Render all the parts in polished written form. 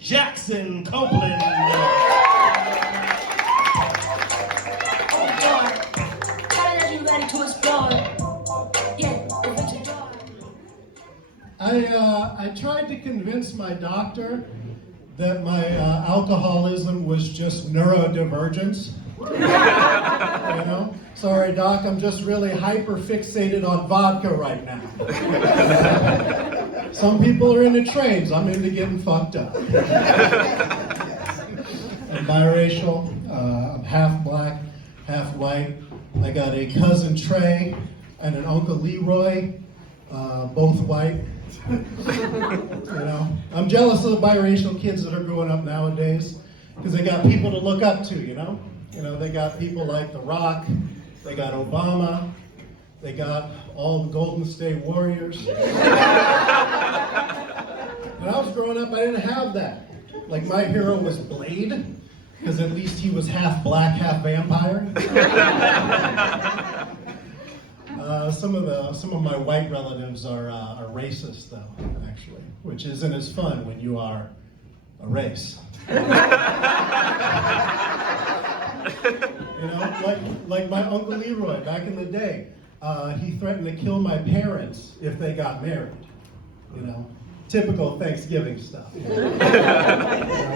Jackson Copeland. Oh God, are you ready to explore? Yeah, I tried to convince my doctor that my alcoholism was just neurodivergence. You know? Sorry, Doc, I'm just really hyper fixated on vodka right now. Some people are into trains. I'm into getting fucked up. I'm biracial. I'm half black, half white. I got a cousin Trey and an uncle Leroy, both white. You know, I'm jealous of the biracial kids that are growing up nowadays because they got people to look up to. You know, they got people like The Rock. They got Obama. They got all the Golden State Warriors. When I was growing up, I didn't have that. Like, my hero was Blade, because at least he was half black, half vampire. Some of my white relatives are racist, though, actually, which isn't as fun when you are a race. You know, like my Uncle Leroy back in the day. He threatened to kill my parents if they got married. You know, typical Thanksgiving stuff.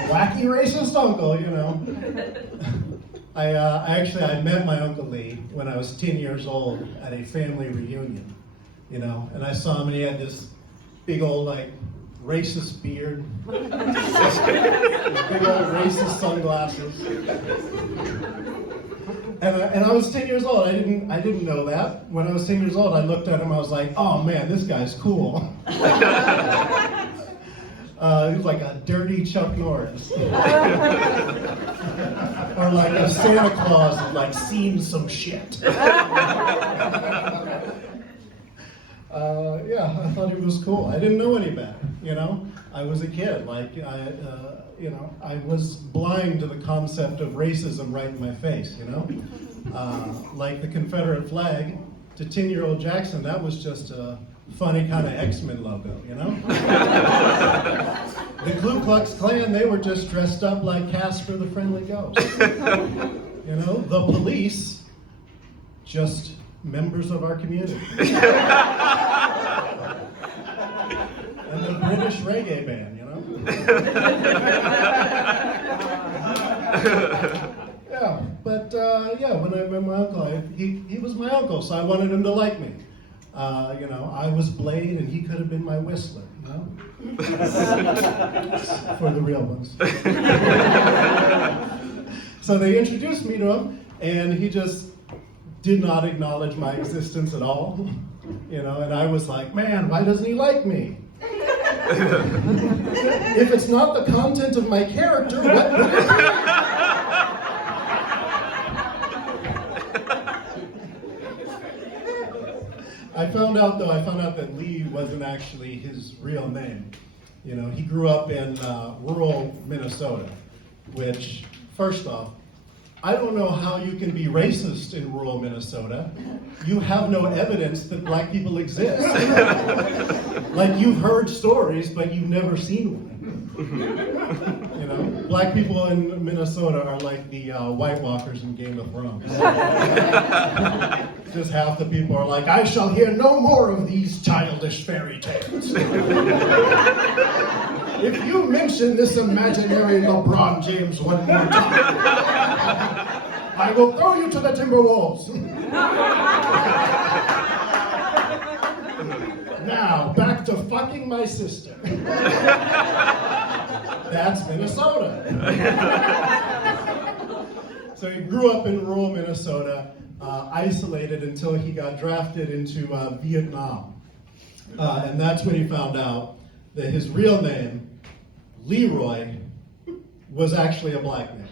Wacky racist uncle, you know. I met my Uncle Lee when I was 10 years old at a family reunion, you know, and I saw him and he had this big old, like, racist beard, big old racist sunglasses. And I was 10 years old. I didn't know that. When I was 10 years old, I looked at him. I was like, "Oh man, this guy's cool." He was like a dirty Chuck Norris, or like a Santa Claus that like seen some shit. Yeah, I thought he was cool. I didn't know any better. You know, I was a kid. Like I was blind to the concept of racism right in my face, you know? Like the Confederate flag, to 10-year-old Jackson, that was just a funny kind of X-Men logo, you know? The Ku Klux Klan, they were just dressed up like Casper the Friendly Ghost. You know, the police, just members of our community. And the British reggae band, you know? Yeah, but when I met my uncle, he was my uncle, so I wanted him to like me. You know, I was Blade and he could have been my Whistler, you know? For the real ones. So they introduced me to him, and he just did not acknowledge my existence at all. You know, and I was like, man, why doesn't he like me? If it's not the content of my character, what is it? I found out that Lee wasn't actually his real name. You know, he grew up in rural Minnesota, which, first off, I don't know how you can be racist in rural Minnesota. You have no evidence that black people exist. Like, you've heard stories, but you've never seen one. You know, black people in Minnesota are like the White Walkers in Game of Thrones. Just half the people are like, I shall hear no more of these childish fairy tales. If you mention this imaginary LeBron James one more time, I will throw you to the Timberwolves. Now, back to fucking my sister. That's Minnesota. So he grew up in rural Minnesota, isolated until he got drafted into Vietnam. And that's when he found out that his real name, Leroy, was actually a black man.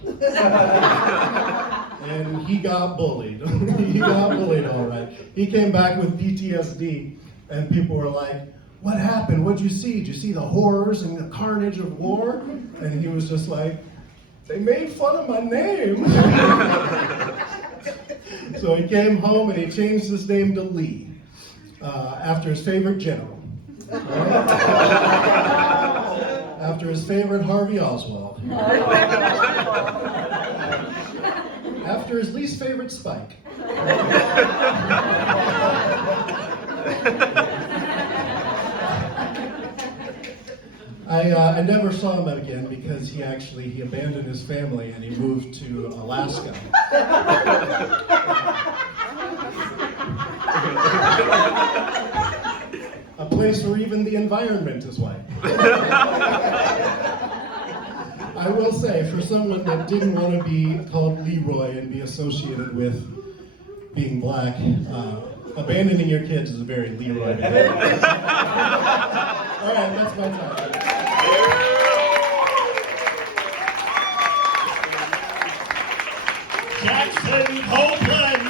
And he got bullied. He got bullied, all right. He came back with PTSD, and people were like, what happened? What'd you see? Did you see the horrors and the carnage of war? And he was just like, they made fun of my name. So he came home and he changed his name to Lee, after his favorite general. after his favorite Harvey Oswald. After his least favorite Spike. I never saw him again because he abandoned his family and he moved to Alaska. A place where even the environment is white. I will say, for someone that didn't want to be called Leroy and be associated with being black, abandoning your kids is a very Leroy behavior. All right, that's my time. Jackson Copeland.